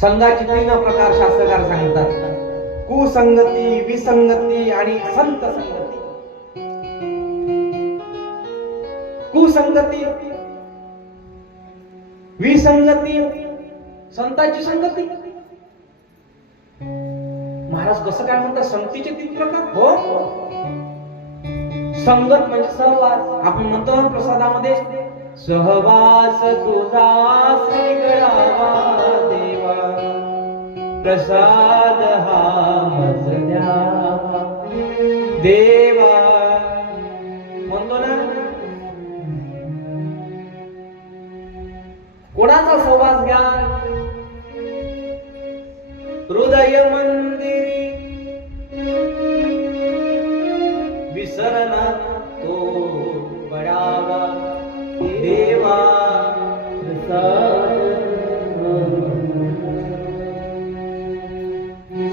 संघाची 3 प्रकार शास्त्रकार सांगतात: कुसंगती, विसंगती आणि संत संगती. कुसंगती, विसंगती, संताची संगती. महाराज कसं काय म्हणतात? संगतीचे 3 प्रकार. हो, संगत म्हणजे सहवास. आपण म्हणतो ना प्रसादामध्ये, सहवास तुझा श्री गणावा देवा, प्रसाद हा मज द्यावा देवा. म्हणतो ना, कोणाचा सहवास घ्या? हृदय मंदिरी विसरण तो बडावा देवा,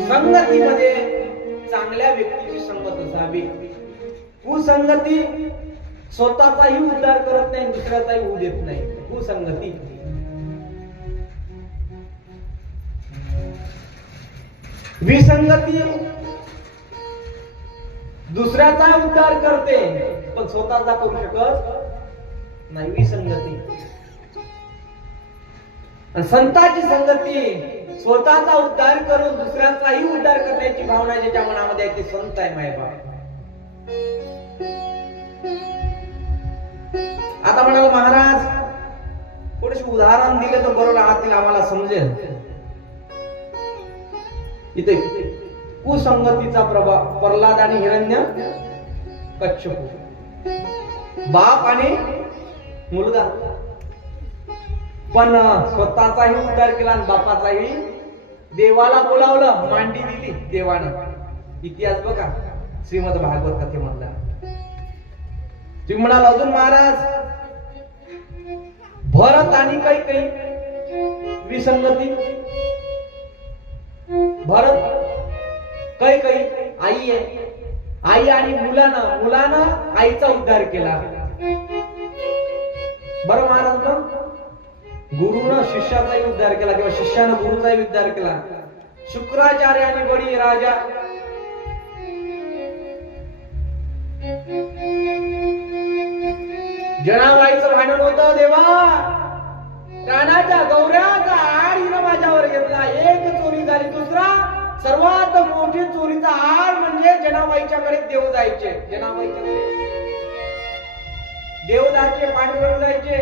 संगतीमध्ये चांगल्या व्यक्तीची संगत असावी. कुसंगती स्वतःचाही उद्धार करत नाही, दुसऱ्याचाही होऊ देत नाही. कुसंगती. विसंगती दुसऱ्याचा उद्धार करते पण स्वतःचा करू शकत नाही. विसंगती. संताची संगती स्वतःचा उद्धार करून दुसऱ्याचाही उद्धार करण्याची भावना ज्याच्या मनामध्ये आहे ते संत आहे. मायबाप आता म्हणाल महाराज थोडेसे उदाहरण दिले तर बरोबर राहतील, आम्हाला समजेल. इथे कुसंगतीचा प्रभाव प्रल्हाद आणि हिरण्य कच्छपू, बाप आणि मुलगा. पण स्वतःचाही उद्धार केला आणि बापाचाही. देवाला बोलावलं, मांडी दिली देवानं. इतिहास बघा श्रीमद भागवत कथेमधला. तुम्ही म्हणाल अजून महाराज भरत आणि कैकेयी विसंगती. भरत कैकेयी आई आहे, आई आणि मुलानं आईचा उद्धार केला. बरं महाराज, गुरुनं शिष्याचाही उद्धार केला किंवा शिष्यानं गुरुचाही उद्धार केला. शुक्राचार्य आणि बळी राजा. जनाबाईचं भांडण होतं देवा, राणाच्या गौऱ्याचा आड हिनं माझ्यावर घेतला. एक चोरी झाली, दुसरा सर्वात मोठी चोरीचा आड म्हणजे जनाबाईच्याकडे देव जायचे. जनाबाईच्याकडे देव जायचे, पांडुरंग जायचे.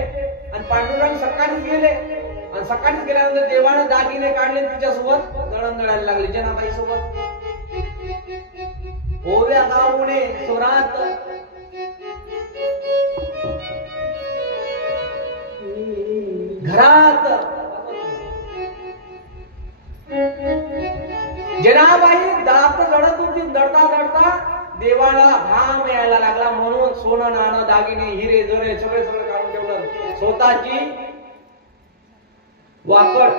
आणि पांडुरंग सकाळीच गेले आणि सकाळीच गेल्यानंतर देवानं दागिने काढले, तिच्यासोबत दळणदळायला लागले जनाबाई सोबत. ओव्या गावणे स्वरात घरात जनाबाई दात लढत होती. दडता दडता देवाला घाम यायला लागला, म्हणून सोनं नाणं दागिने हिरे जरे सगळे काढून ठेवलं. स्वतःची वाकड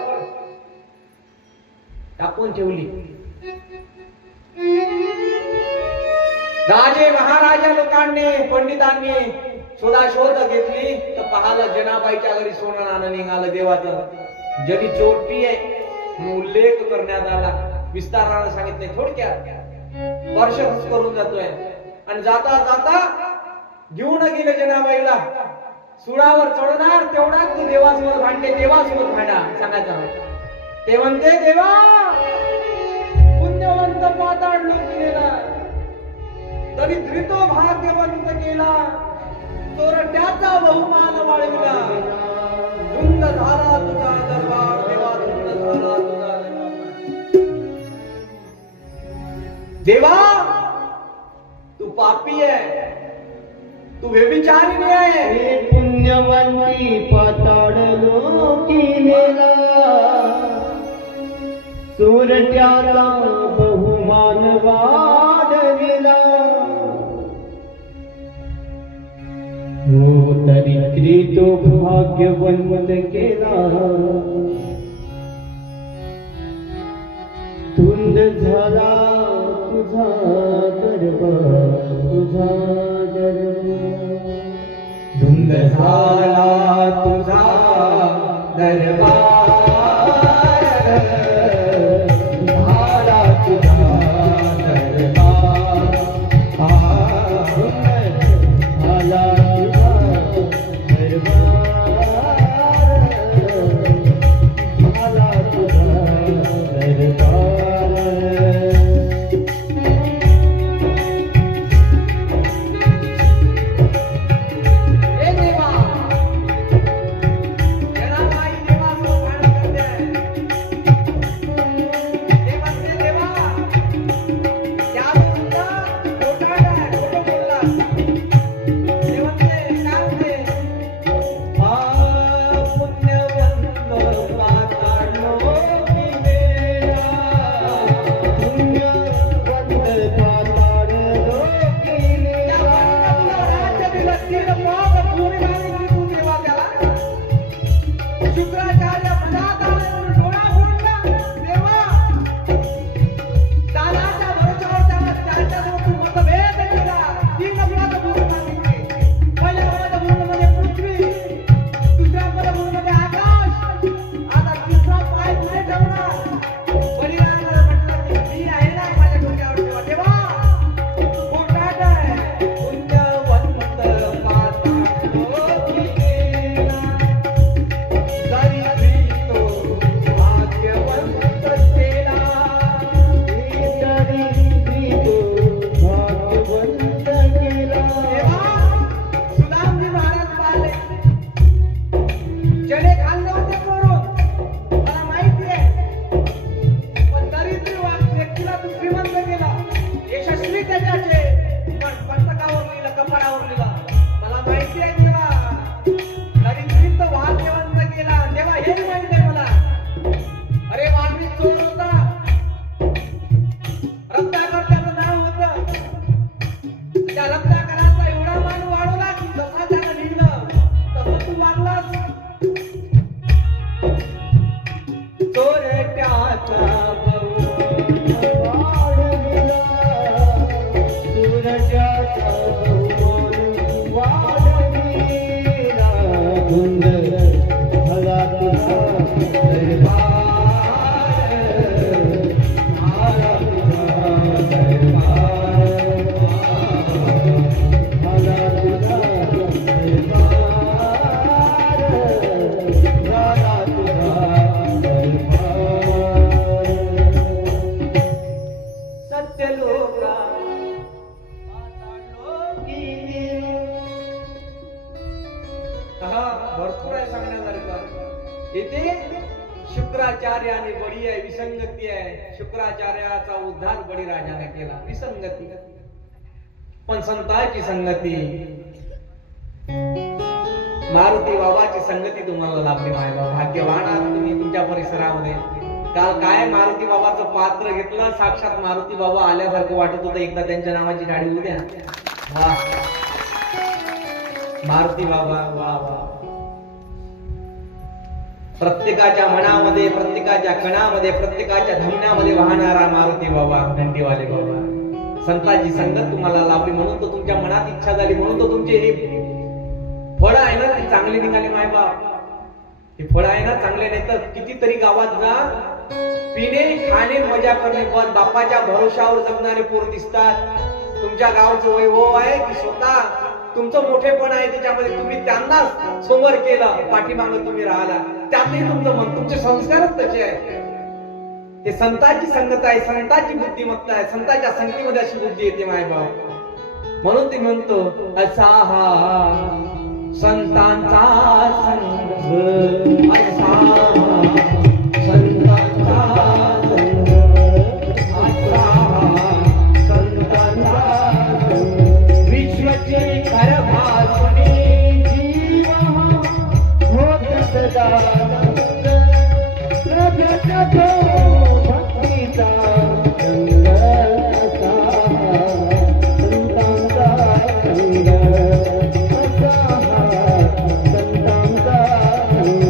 टाकून ठेवली. राजे महाराजा लोकांनी पंडितांनी शोधाशोध घेतली तर पाहिलं जनाबाईच्या घरी सोनं नाणं निघालं देवाचं. जरी चोरटी आहे उल्लेख करण्यात आला, विस्ताराने सांगितले. थोडक्यात वर्ष करून जातोय. आणि जाता जाता घेऊन गेले जनाबाईला. सुळावर चढणार तेवढाच तू देवासोबत भांडले, देवासोबत भांडा सांगायचं. ते म्हणते देवा पुण्यवंत पाताळ गेला, दरिद्री तो भाग्यवंत केला, चोरट्याचा बहुमान वाढविला. धुंद झाला तुझा दरबार देवा, धुंद झाला तुझा दरबार. देवा तू पापी आहे, तू व्यभिचारिणी आहे. पुण्यवंती पाताळ लोकिलेला, चोरट्याचा बहुमान वाढविला. हो दरिद्री तो भाग्यवंत केला, धुंद झाला तुझा दरबार, तुझा दरबार. धुंद झाला तुझा दरबार. चोरट्याचा भाऊ वाढविला, चोरट्याचा बहुमान वाढविला. धुंद झाला तुझा दरबार, झाला तुझा दरबार, झाला तुझा दरबार, झाला तुझा सत्य लोका भरपूर आहे सांगण्यासारखं. इथे शुक्राचार्य आणि बळी आहे, विसंगती आहे. शुक्राचार्याचा उद्धार बळीराजाने केला, विसंगती. पण संतांची संगती, मारुती बाबाची संगती तुम्हाला लाभली. मायबा भाग्यवान आहात तुम्ही तुमच्या परिसरामध्ये. काल काय मारुती बाबाचं पात्र घेतलं, साक्षात मारुती बाबा आल्यासारखं वाटत होतं. एकदा त्यांच्या नावाची गाडी होऊ द्या. वा मारुती बाबा, वा वा. प्रत्येकाच्या मनामध्ये, प्रत्येकाच्या कणामध्ये, प्रत्येकाच्या धमन्यामध्ये वाहणारा मारुती बाबा, घंटीवाले बाबा. संतांची संगत तुम्हाला लाभली म्हणून तो तुमच्या मनात इच्छा झाली, म्हणून तो तुमचे हे फळ आहे ना ती चांगली निघाली. मायबाप हे फळ आहे ना चांगले, नाही तर कितीतरी गावात जा, पिणे खाणे मजा करणे बस बापाच्या भरोशावर जगणारे पोर दिसतात. तुमच्या गावचं वैभव आहे की स्वतः तुमचं मोठेपण आहे त्याच्यामध्ये तुम्ही त्यांनाच समोर केलं, पाठीमागं तुम्ही राहिला. त्यातही तुमचं मन, तुमचे संस्कारच तसे आहे. हे संतांची संगत आहे, संतांची बुद्धिमत्ता आहे. संतांच्या संगतीमध्ये अशी बुद्धी येते मायबाप. म्हणून ते म्हणतो असा हा संतांचा संग, असा संतांचा संग, असा संतांचा संग. विश्वचे खर भासुनी जीव होत सदा प्रगट भक्तीचा संग, असा संतांचा संग, असा संतांचा संग.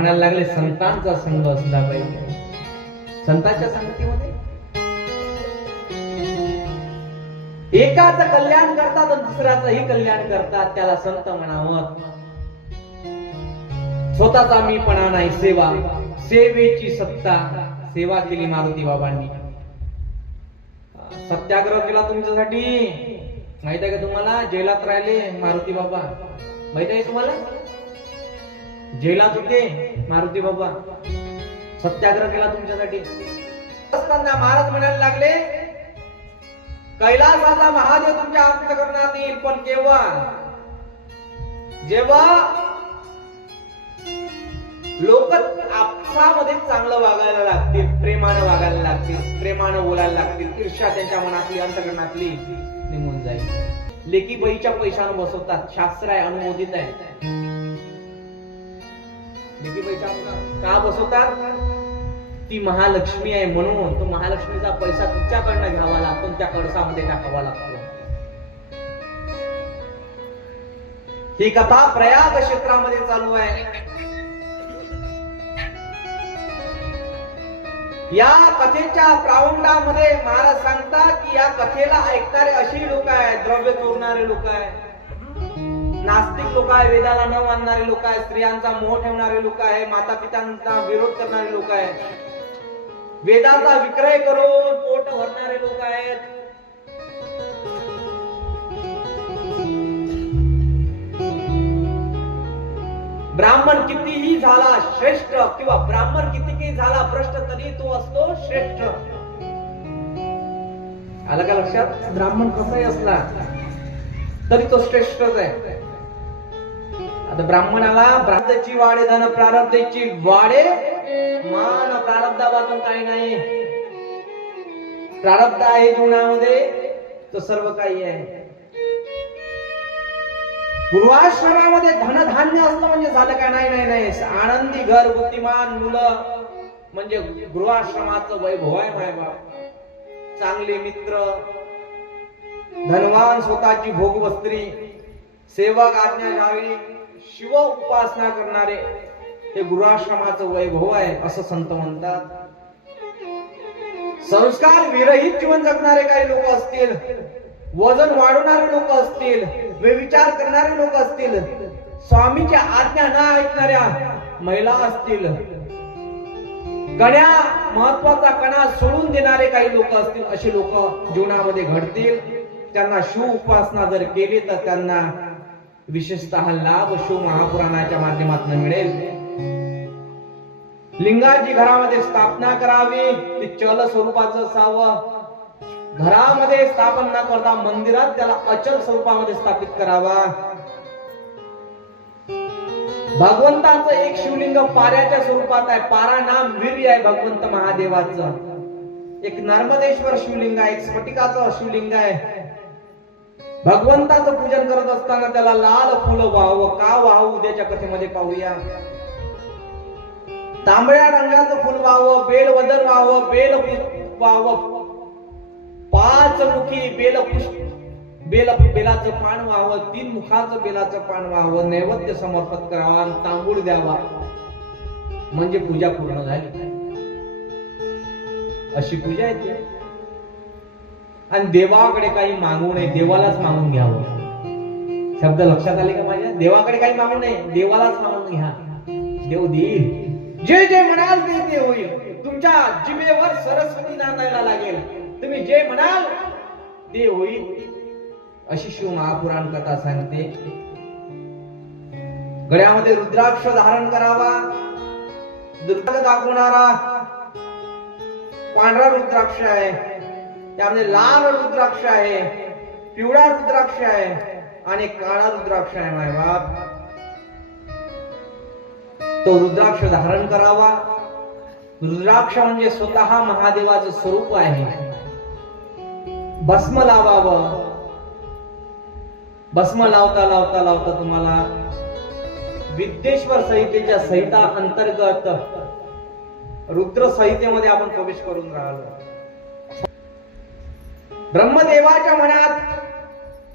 म्हणायला लागले संतांचा संग असला पाहिजे. संतांच्या संगतीमध्ये एकाचं कल्याण करतात आणि दुसऱ्याचंही कल्याण करतात, त्याला संत म्हणावं. स्वतःचा मीपणा नाही, सेवा, सेवेची सत्ता. सेवा केली मारुती बाबांनी. सत्याग्रह केला तुमच्यासाठी. माहित आहे का तुम्हाला? जेलात राहिले मारुती बाबा, माहित आहे तुम्हाला? जेलात होते मारुती बाबा, सत्याग्रह केला तुमच्यासाठी. असताना महाराज म्हणायला लागले कैलासाचा महादेव तुमच्या अंतःकरणात येईल, पण केव्हा? जेव्हा लोक आपसामध्ये चांगलं वागायला लागतील, प्रेमानं वागायला लागतील, प्रेमानं बोलायला लागतील, ईर्ष्या त्यांच्या मनातली अंतःकरणातली निघून जाईल. लेकी बाईच्या पैशानं बसवतात, शास्त्र आहे, अनुमोदित आहे. लेकी बाईच्या का बसवतात? ती महालक्ष्मी आहे म्हणून तो महालक्ष्मीचा पैसा तिच्याकडनं घ्यावा लागतो, त्या कळसामध्ये टाकावा लागतो. ही कथा प्रयाग क्षेत्रामध्ये चालू आहे. या कथेच्या प्रारंभामध्ये महाराज सांगतात की या कथेला ऐकणारे अशी लोक आहेत, द्रव्य चोरणारे लोक आहेत, नास्तिक लोक आहे, वेदाला न मानणारे लोक आहेत, स्त्रियांचा मोह ठेवणारे लोक आहे, माता पित्यांचा विरोध करणारे लोक आहेत, वेदाचा विक्रय करून पोट भरणारे लोक आहेत. ब्राह्मण कितीही झाला श्रेष्ठ किंवा ब्राह्मण कितीही झाला भ्रष्ट तरी तो असतो श्रेष्ठ. आलं का लक्षात? ब्राह्मण कसाही असला तरी तो श्रेष्ठच आहे. आता ब्राह्मणाला प्रारब्धाची वाढे धन प्रारब्धाची वाढे मान प्रारब्धापासून काही नाही. प्रारब्ध आहे जीवनामध्ये तर सर्व काही आहे. गृहाश्रमामध्ये धनधान्य असतं म्हणजे झालं का? नाही नाही नाही. आनंदी घर बुद्धिमान मुलं म्हणजे गृहाश्रमाचं वैभव आहे. माय बाप, चांगले मित्र, धनवान, स्वतःची भोगवस्त्री, सेवक, आज्ञाधारी, शिव उपासना करणारे हे गृहाश्रमाचं वैभव आहे असं संत म्हणतात. संस्कार विरहित जीवन जगणारे काही लोक असतील, वजन वाढवणारे लोक असतील, व्यभिचार करणारे लोक असतील, स्वामीच्या आज्ञा न ऐकणाऱ्या महिला असतील, कण्या महत्वाचा कणा सोडून देणारे काही लोक असतील, असे लोक जीवनामध्ये घडतील. त्यांना शिव उपासना जर केली तर त्यांना विशेषतः लाभ शिव महापुराणाच्या माध्यमातून मिळेल. लिंगाची घरामध्ये स्थापना करावी, ती चल स्वरूपाचं असावं. घरामध्ये स्थापन न करता मंदिरात त्याला अचल स्वरूपामध्ये स्थापित करावा. भगवंताचं एक शिवलिंग पाऱ्याच्या स्वरूपात आहे. पारा नाम वीर्य आहे भगवंत महादेवाचं. एक नर्मदेश्वर शिवलिंग आहे, एक स्फटिकाचं शिवलिंग आहे. भगवंताचं पूजन करत असताना त्याला लाल फुलं व्हावं. का व्हावं उद्याच्या कथेमध्ये पाहूया. तांबड्या रंगाचं फुल व्हावं, बेलवदन व्हावं, बेल व्हावं, पाचमुखी बेलाचं पान व्हावं, 3 मुखाचं बेलाचं पान व्हावं, नैवेद्य समर्पित करावा, तांबूळ द्यावा, म्हणजे पूजा पूर्ण झाली. अशी पूजा आहे. आणि देवाकडे काही मागू नये, देवालाच मागून घ्यावं. शब्द लक्षात आले का माझ्या? देवाकडे काही मागू नये, देवालाच मागून घ्या. देव देईल. जे जे म्हणाल ते होईल. तुमच्या जिभेवर सरस्वती नांदायला लागेल. तुम्ही जे म्हणाल ते होईल अशी शिव महापुराण कथा सांगते. गळ्यामध्ये रुद्राक्ष धारण करावा. दुर्गा दाखवणारा पांढरा रुद्राक्ष आहे, त्यामध्ये लाल रुद्राक्ष आहे, पिवळा रुद्राक्ष आहे आणि काळा रुद्राक्ष आहे. माय बाप, तो रुद्राक्ष धारण करावा. रुद्राक्ष म्हणजे स्वतः महादेवाचं स्वरूप आहे. भस्म लावावं. भस्म लावता लावता लावता तुम्हाला विद्येश्वर संहितेच्या संहिता अंतर्गत रुद्र संहितेमध्ये आपण प्रवेश करून राहिलो. ब्रह्मदेवाच्या मनात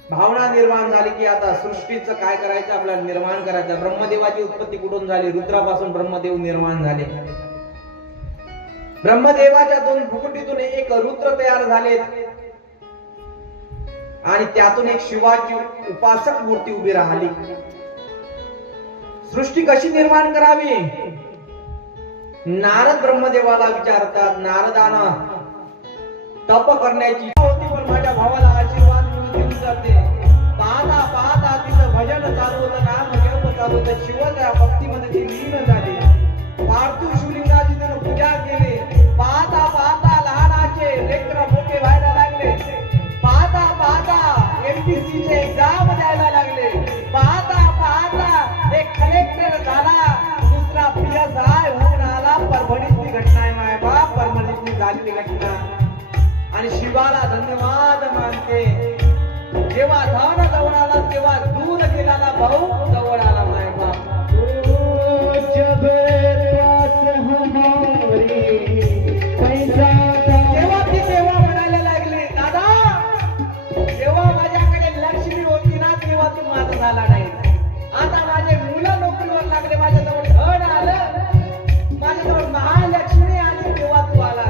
भावना निर्माण झाली की आता सृष्टीचं काय करायचं, आपल्याला निर्माण करायचं. ब्रह्मदेवाची उत्पत्ती कुठून झाली? रुद्रापासून ब्रह्मदेव निर्माण झाले. ब्रह्मदेवाच्या 2 भुकुटीतून एक रुद्र तयार झाले आणि त्यातून एक शिवाची उपासक मूर्ती उभी राहिली. सृष्टी कशी निर्माण करावी? नारद ब्रह्मदेवाला विचारतात. नारदानं तप करण्याची इच्छा होती, पण माझ्या भावाला आशीर्वाद देऊन जाते. पाहता पाहता तिचं भजन चालू होतं, नाम जप चालू होतं. शिवाच्या भक्तीमध्ये ती लीन झाली. पार्थिव शिवलिंगाची त्यानं पूजा केली. पाहता पाहता लहानाचे लेकर मोठे व्हायला लागले. पाहता पाहता एमपीसीचे एक्झाम द्यायला लागले. पाहता पाहता एक कलेक्टर झाला, दुसरा PSI होऊन आला. परभणीतली घटना आहे माय बाप, परभणीतली झालेली घटना. आणि शिवाला धन्यवाद मानते. जेव्हा धन जवळ आला तेव्हा दूर गेलेला भाऊ जवळ आला माय बाप. तेव्हा ती तेव्हा म्हणायला लागली, दादा जेव्हा माझ्याकडे लक्ष्मी होती ना तेव्हा तू माझा झाला नाही. आता माझे मुलं नोकरीवर लागले, माझ्याजवळ धन आलं, माझ्याजवळ महालक्ष्मी आली, तेव्हा तू आला.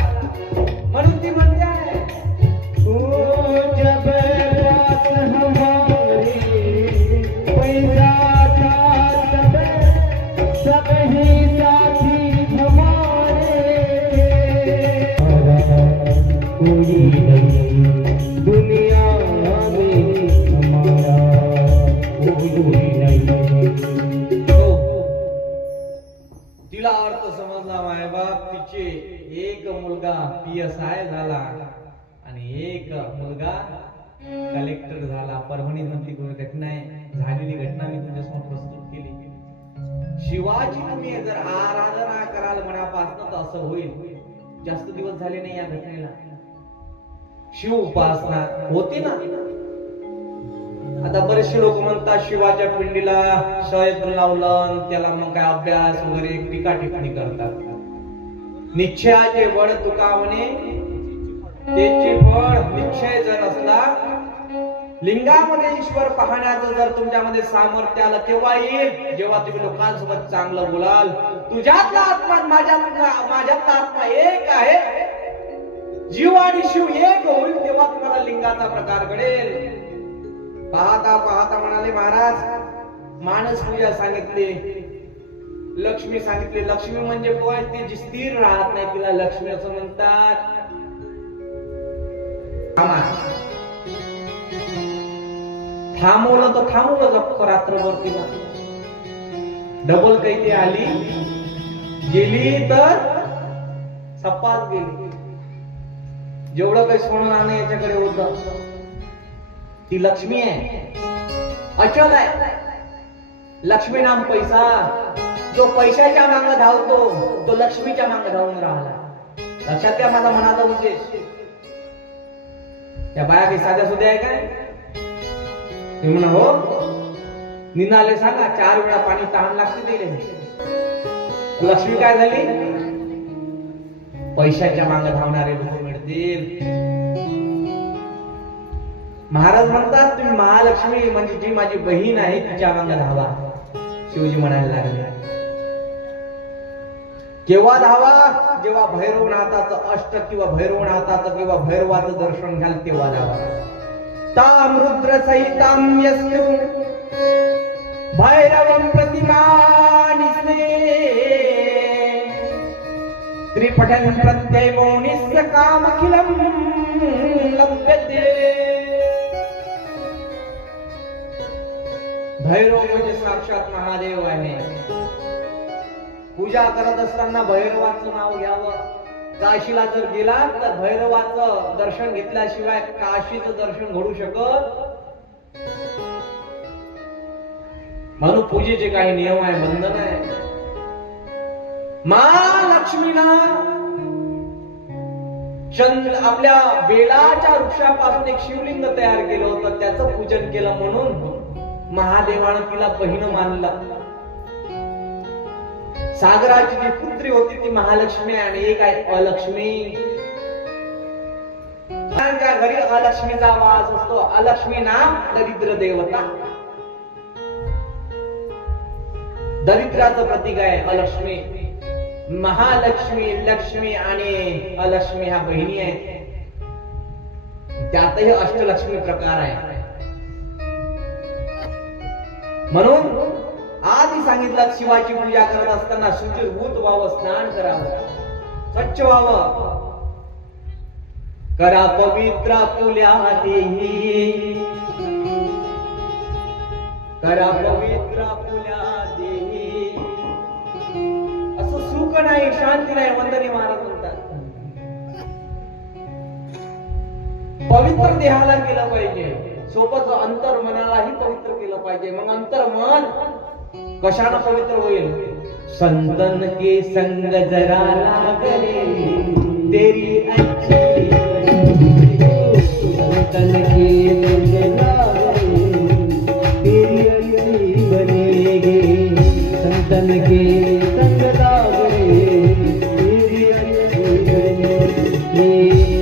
म्हणून ती म्हणते दुनिया में हमारा कोई नहीं. तिचे एक मुलगा PSI झाला आणि एक मुलगा कलेक्टर झाला. परभणी मधली घटना आहे, झालेली घटना मी तुमच्यासमोर प्रस्तुत केली. शिवाजी तुम्ही जर आराधना कराल मनापासून तर असं होईल. जास्त दिवस झाले नाही या घटनेला. शिव उपासना होती ना. आता बरेचसे लोक म्हणतात शिवाच्या पिंडीला शयन लावलं, त्याला मग काय अभ्यास वगैरे टीका टिप्पणी करतात. निश्चयाचे बळ तुका म्हणे, त्याचे बळ निश्चय जर असला, लिंगामध्ये ईश्वर पाहण्याचं जर तुमच्यामध्ये सामर्थ्य आलं तेव्हा येईल जेव्हा तुम्ही लोकांसोबत चांगलं बोलाल. तुझ्यातला आत्मा माझ्यातला आत्मा एक आहे, जीव आणि शिव एक होईल तेव्हा तुम्हाला लिंगाचा प्रकार घडेल. पाहता पाहता म्हणाले महाराज, मानस पूजा सांगितली, लक्ष्मी सांगितली. लक्ष्मी म्हणजे कोण? ती जी स्थिर राहत नाही तिला लक्ष्मी असं म्हणतात. थांबवलं तर थांबवलं जप रात्रभर तिला. डबल काही ती आली गेली तर सपात गेली. जेवढं काही सोनं नाणं याच्याकडे होतं, ती लक्ष्मी आहे, अचल आहे. लक्ष्मी नाम पैसा. जो पैशाच्या मागे धावतो तो लक्ष्मीच्या मागे धावून राहिला. लक्षात घ्या माझा मनाचा उद्देश. त्या बाया काही साध्या सुद्धा आहे काय? ते म्हणा हो, निनाले सांगा 4 वेळा पाणी तहान लागते दिले. लक्ष्मी काय झाली? पैशाच्या मागे धावणारे लोक मिळतील. महाराज म्हणतात तुम्ही महालक्ष्मी म्हणजे जी माझी बहीण आहे तिच्या मागे धावा. शिवजी म्हणायला लागले. केव्हा धावा? जेव्हा भैरवनाथाचं अष्ट किंवा भैरवनाथाचं किंवा भैरवाचं दर्शन घ्याल तेव्हा धावा. ताम रुद्र सहिताम यस्तु भैरवं प्रतिमानिस्मे त्रिपठन प्रत्ययो निस्य कामखिलं लभ्यते. भैरव म्हणजे साक्षात महादेव आहे. पूजा करत असताना भैरवाचं नाव घ्यावं. काशीला जर गेला तर भैरवाचं दर्शन घेतल्याशिवाय काशीचं दर्शन घडू शकत. म्हणून पूजेचे काही नियम आहे, बंधन आहे. महालक्ष्मीला आपल्या बेलाच्या वृक्षापासून एक शिवलिंग तयार केलं होतं, त्याचं पूजन केलं म्हणून महादेवानं तिला बहीण मानला. सागराची जी पुत्री होती ती महालक्ष्मी आणि एक आहे अलक्ष्मी. त्यांच्या घरी अलक्ष्मीचा वास असतो. अलक्ष्मी नाम दरिद्र देवता, दरिद्राचं प्रतीक आहे अलक्ष्मी. महालक्ष्मी, लक्ष्मी आणि अलक्ष्मी ह्या बहिणी आहेत. त्यातही अष्टलक्ष्मी प्रकार आहे. म्हणून आधी सांगितलं शिवाची पूजा करत असताना शुचिर्भूत व्हावं, स्नान करावं, स्वच्छ व्हावं. करा पवित्र पुल्या देही, करा पवित्र पुल्या देही. असं सुख नाही, शांती नाही. वंदनी महाराज म्हणतात पवित्र देहाला केलं पाहिजे, सोबत अंतर मनालाही पवित्र केलं पाहिजे. मग अंतर मन कशानं पवित्र होईल? संतन के संग जरा लागले तेरी अच्छी, संतन के संग लागले तेरी अच्छी बनेगी. संतन के संग लागले तेरी अच्छी बनेगी.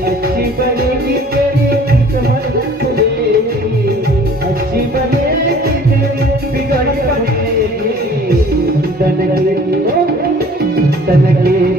अच्छी बनेगी तेरी किस्मत खुलेगी, अच्छी बनेगी तेरी बिगड़ बनेगी. तन के